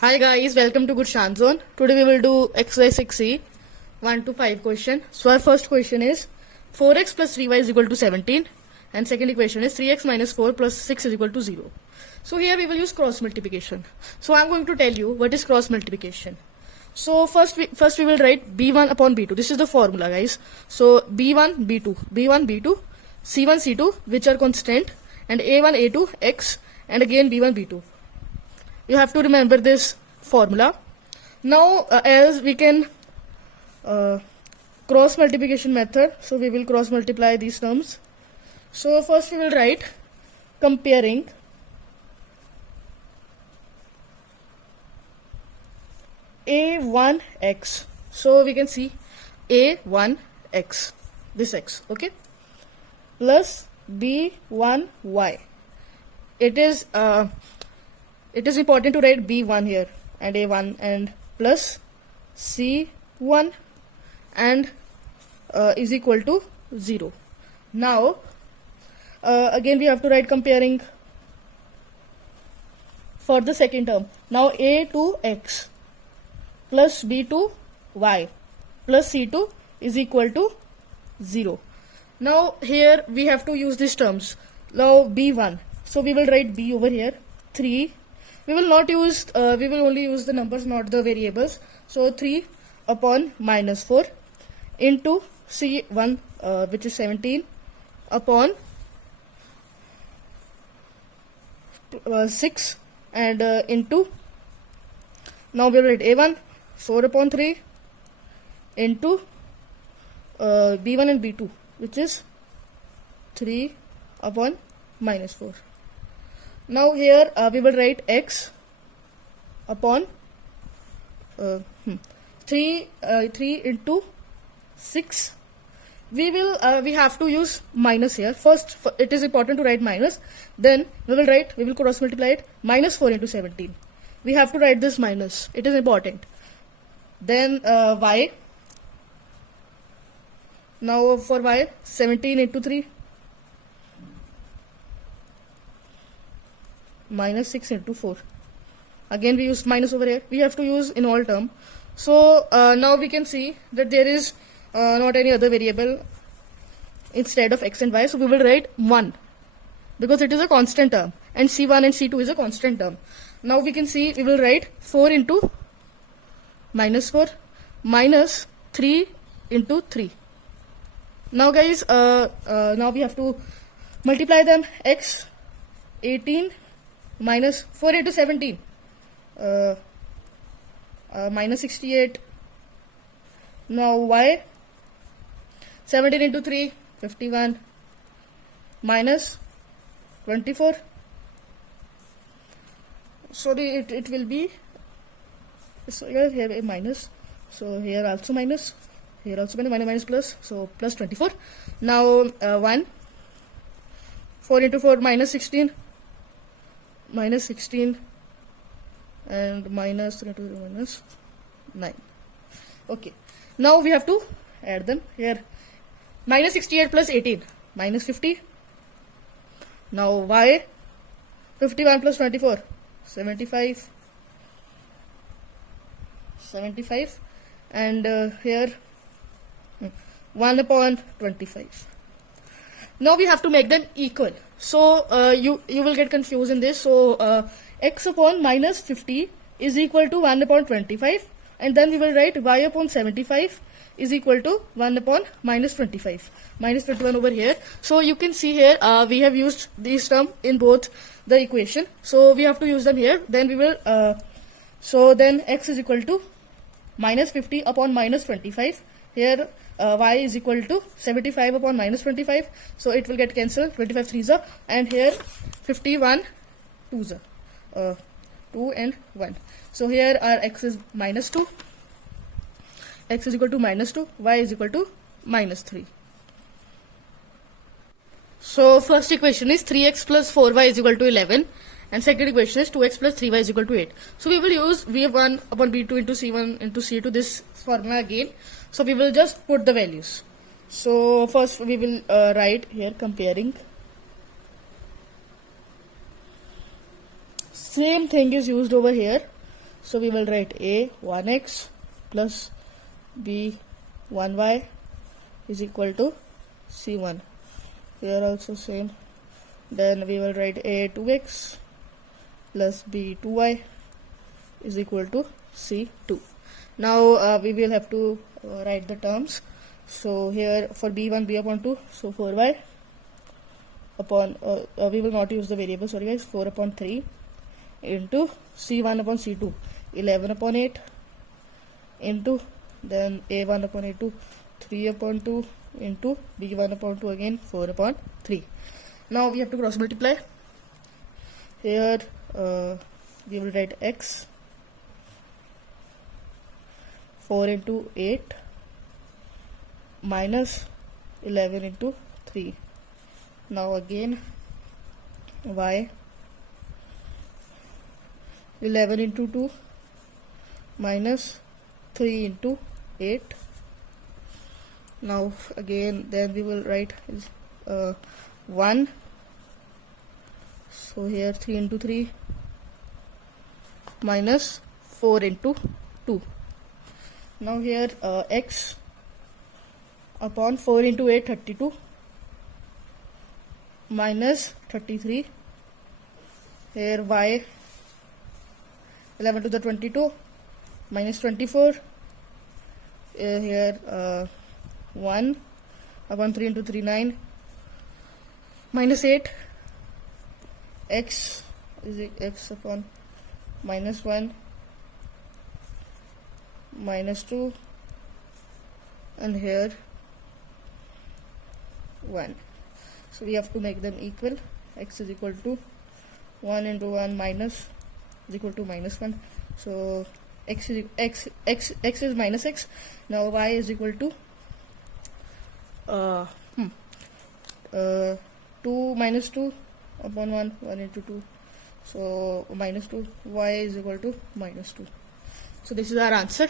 Hi guys, welcome to Good Shan Zone. Today we will do exercise 6C 1 to 5 question. So our first question is 4x plus 3y is equal to 17 and second equation is 3x minus 4 plus 6 is equal to 0. So here we will use cross multiplication. So I am going to tell you what is cross multiplication. So first we will write b1 upon b2. This is the formula guys. So b1 b2 c1 c2 which are constant and a1 a2 x and again b1 b2. You have to remember this formula. Now as we can cross multiplication method, so we will cross multiply these terms. So first we will write comparing a1x. So we can see a1x, this x, okay, plus b1y. It is important to write b1 here and a1 and plus c1 and is equal to 0. Now again we have to write comparing for the second term. Now a2x plus b2y plus c2 is equal to 0. Now here we have to use these terms. Now b1, so we will write b over here, 3. We will not use, we will only use the numbers, not the variables. So 3 upon minus 4 into c1 which is 17 upon 6 and into, now we will write a1 4 upon 3 into b1 and b2 which is 3 upon minus 4. Now here we will write x upon 3 into 6. We have to use minus here. First it is important to write minus, then we will cross multiply it, minus 4 into 17. We have to write this minus, it is important. Then y, now for y 17 into 3 minus 6 into 4. Again we use minus over here. We have to use in all term. So now we can see that there is not any other variable instead of x and y. So we will write 1 because it is a constant term and c1 and c2 is a constant term. Now we can see we will write 4 into minus 4 minus 3 into 3. Now guys now we have to multiply them. X 18 minus 4 into 17 minus 68. Now y 17 into 3 51 minus 24. Sorry, it will be, so here a minus, so here also minus, here also minus plus, so plus 24. Now 1 4 into 4 minus 16 and minus 3 to minus 9. Okay, now we have to add them here. Minus 68 plus 18 minus 50. Now y 51 plus 24 75 and here 1 upon 25. Now we have to make them equal. So you will get confused in this. So x upon minus 50 is equal to 1 upon 25 and then we will write y upon 75 is equal to 1 upon minus 25, minus 21 over here. So you can see here we have used these term in both the equation, so we have to use them here. Then we will so then x is equal to minus 50 upon minus 25. Here y is equal to 75 upon minus 25, so it will get cancelled, 25 3s are, and here 51 2s are, 2 and 1. So here our x is minus 2, x is equal to minus 2, y is equal to minus 3. So first equation is 3x plus 4y is equal to 11 and second equation is 2x plus 3y is equal to 8. So we will use v1 upon b2 into c1 into c2, this formula again. So we will just put the values. So first we will write here comparing. Same thing is used over here. So we will write a 1x plus b 1y is equal to c1. Here also same. Then we will write a 2x plus b 2y is equal to c2. Now we will have to write the terms. So here for b1 b upon 2, so 4y upon we will not use the variable, sorry guys, 4 upon 3 into c1 upon c2 11 upon 8 into then a1 upon a2 3 upon 2 into b1 upon 2 again 4 upon 3. Now we have to cross multiply. Here we will write x 4 into 8 minus 11 into 3. Now again y 11 into 2 minus 3 into 8. Now again then we will write 1. So here 3 into 3 minus 4 into 2. Now here x upon 4 into 8 32 minus 33. Here y 11 to the 22 minus 24. Here 1 upon 3 into 3 9 minus 8. X is x upon minus 1 minus 2 and here 1. So we have to make them equal. X is equal to 1 into 1 minus is equal to minus 1. So x is minus x. Now y is equal to 2 minus 2 upon 1 into 2. So minus 2. Y is equal to minus 2. So this is our answer.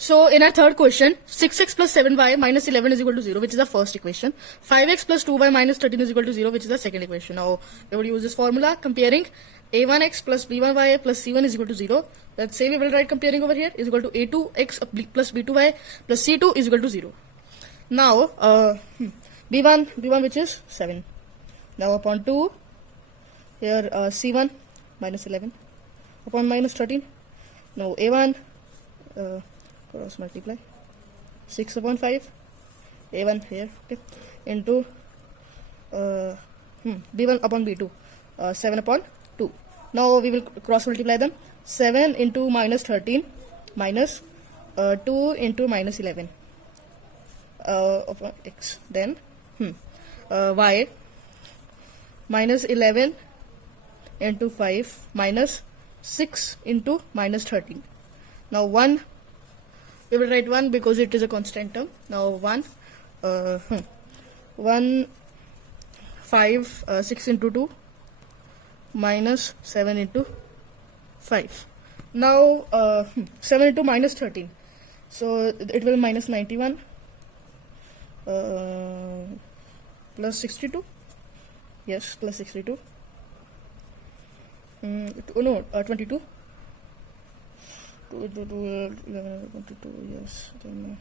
So in our third question, 6x plus 7y minus 11 is equal to 0, which is the first equation. 5x plus 2y minus 13 is equal to 0, which is the second equation. Now we will use this formula comparing a1x plus b1y plus c1 is equal to 0. Let's say we will write comparing over here is equal to a2x plus b2y plus c2 is equal to 0. Now b1 which is 7. Now upon 2 here c1 minus 11 upon minus 13. Now a1 cross multiply 6 upon 5 a1 here, okay, into b1 upon b2 7 upon 2. Now we will cross multiply them. 7 into minus 13 minus 2 into minus 11 upon x. Then y minus 11 into 5 minus 6 into minus 13. Now 1 we will write 1 because it is a constant term. Now 1 5 6 into 2 minus 7 into 5. Now 7 into minus 13, so it will minus 91 plus 62. Yes, plus 62. No, 22. 2 into 2, 11, 22, yes. Then,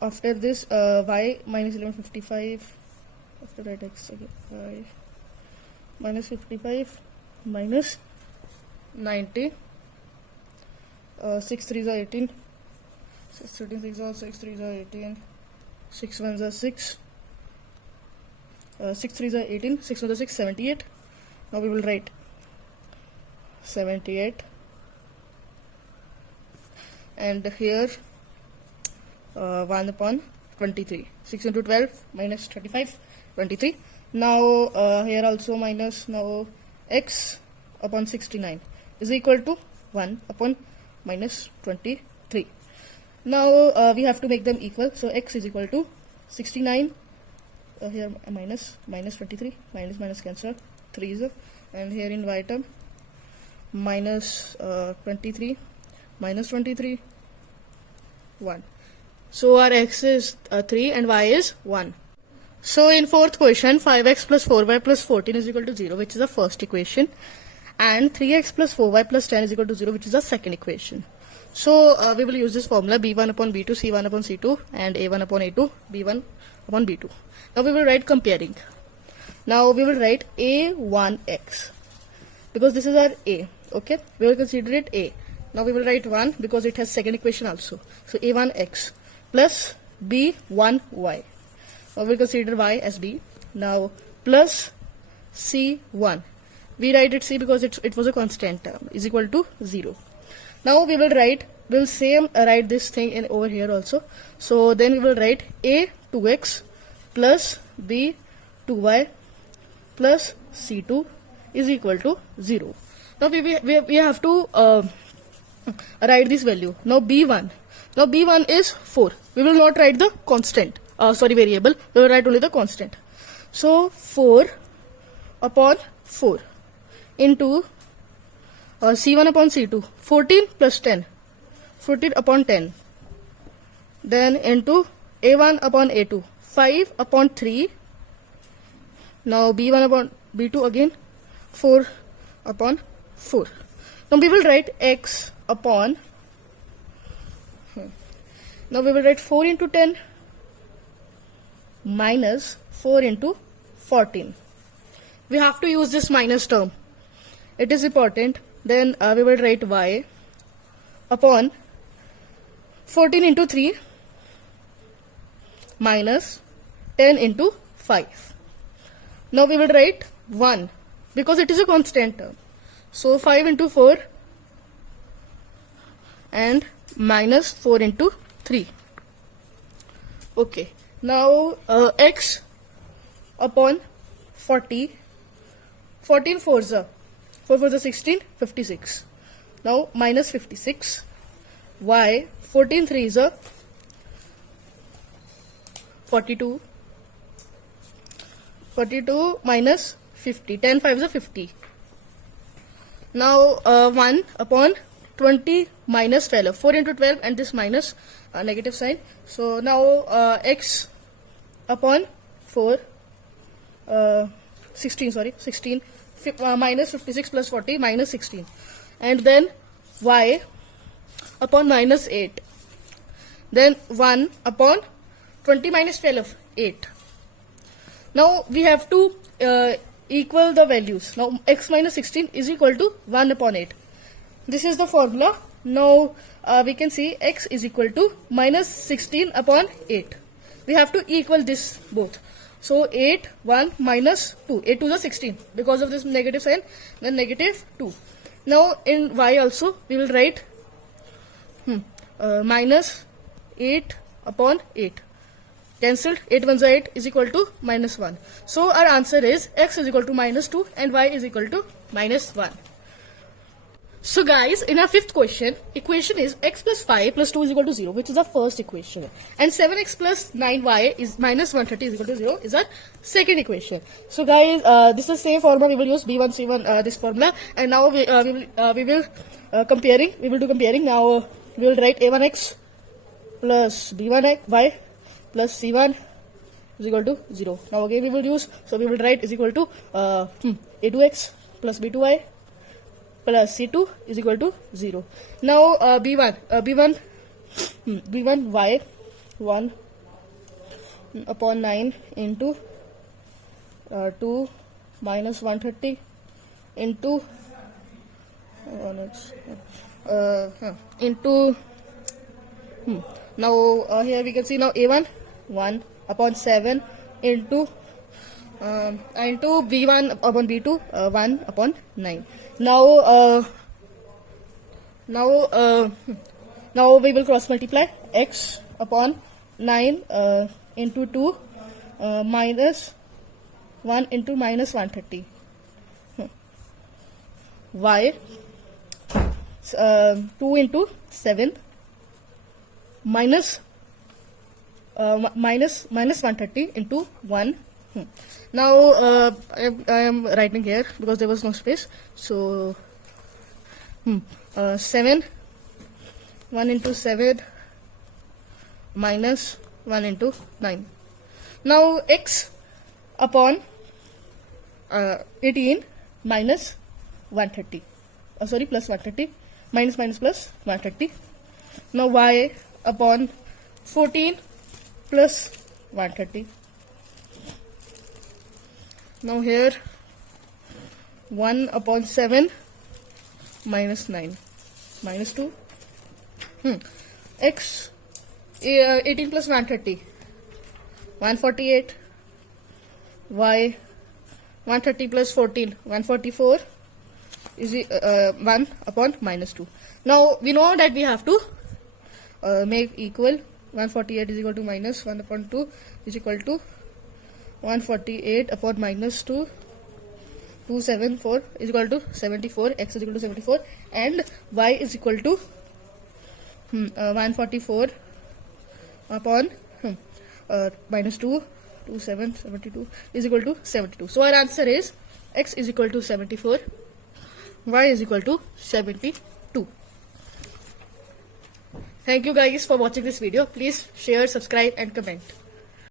after this, y minus 11, 55. After that, x again, y minus 55 minus 90. 6 3s are 18. 6 13 6 are 6 3s are 18. 6 1s are 6. 6 3s are 18. 6 1s are 6, 78. Now we will write 78 and here 1 upon 23. 6 into 12 minus 35 23. Now here also minus. Now x upon 69 is equal to 1 upon minus 23. Now we have to make them equal. So x is equal to 69 here minus 23 minus cancel 3 is and here in y term minus 23 minus 23 1. So our x is 3 and y is 1. So in fourth question, 5x plus 4y plus 14 is equal to 0, which is the first equation, and 3x plus 4y plus 10 is equal to 0, which is the second equation. So we will use this formula b1 upon b2, c1 upon c2, and a1 upon a2, b1 upon b2. Now we will write comparing. Now we will write a1x, because this is our a, okay? We will consider it a. Now we will write 1 because it has second equation also. So a1x plus b1y. Now we will consider y as b. Now plus c1. We write it c because it was a constant term, is equal to 0. Now we will write, write this thing in over here also. So then we will write a2x plus b2y plus c2 is equal to 0. Now we have to write this value. Now b1. Now b1 is 4. We will not write the constant. Variable. We will write only the constant. So 4 upon 4 into c1 upon c2. 14 plus 10. 14 upon 10. Then into a1 upon a2. 5 upon 3. Now b1 upon b2 again. 4 upon 4. Now we will write x upon. Now we will write 4 into 10 minus 4 into 14. We have to use this minus term. It is important. Then we will write y upon 14 into 3 minus 10 into 5. Now we will write 1 because it is a constant term. So 5 into 4 and minus 4 into 3. Okay. Now x upon 40. 14 4s are 4 4s are 16, 56. Now minus 56. Y 14 3s are 42. 42 minus 50. 10 5s are 50. Now 1 upon 20 minus 12. 4 into 12 and this minus negative sign. So now x upon 4 16 minus 56 plus 40 minus 16, and then y upon minus 8, then 1 upon 20 minus 12 8. Now we have to equal the values. Now x minus 16 is equal to 1 upon 8. This is the formula. Now we can see x is equal to minus 16 upon 8. We have to equal this both. So 8, 1 minus 2. 8 to the 16. Because of this negative sign, then negative 2. Now in y also we will write minus 8 upon 8. Cancelled. 8 1s are 8 is equal to minus 1. So our answer is x is equal to minus 2 and y is equal to minus 1. So guys, in our fifth question, equation is x plus 5 plus 2 is equal to 0, which is our first equation. And 7x plus 9y is minus 130 is equal to 0 is our second equation. So guys, this is the same formula. We will use b1, c1, this formula. And now we will comparing. We will do comparing. Now we will write a1x plus b1y plus c1 is equal to 0. Now again we will use. So we will write is equal to a2x plus b2y plus c2 is equal to 0. Now b1y 1 upon 9 into 2 minus 130 into now here we can see now a1 1 upon 7 into b1 upon b2 1 upon 9. Now we will cross multiply x upon 9 into 2 minus 1 into minus 130. Y 2 into 7 minus 130 into 1. Now I am writing here because there was no space. So 7 1 into 7 minus 1 into 9. Now x upon 18 minus 130. Sorry, plus 130. Minus minus plus 130. Now y upon 14 plus 130. Now here 1 upon 7 minus 9 minus 2. X 18 plus 130 148. Y 130 plus 14 144 is 1 upon minus 2. Now we know that we have to make equal. 148 is equal to minus 1 upon 2 is equal to 148 upon minus 2. 274 is equal to 74. X is equal to 74 and y is equal to 144 upon minus 2. 72 is equal to 72. So our answer is x is equal to 74, y is equal to 72. Thank you guys for watching this video. Please share, subscribe and comment.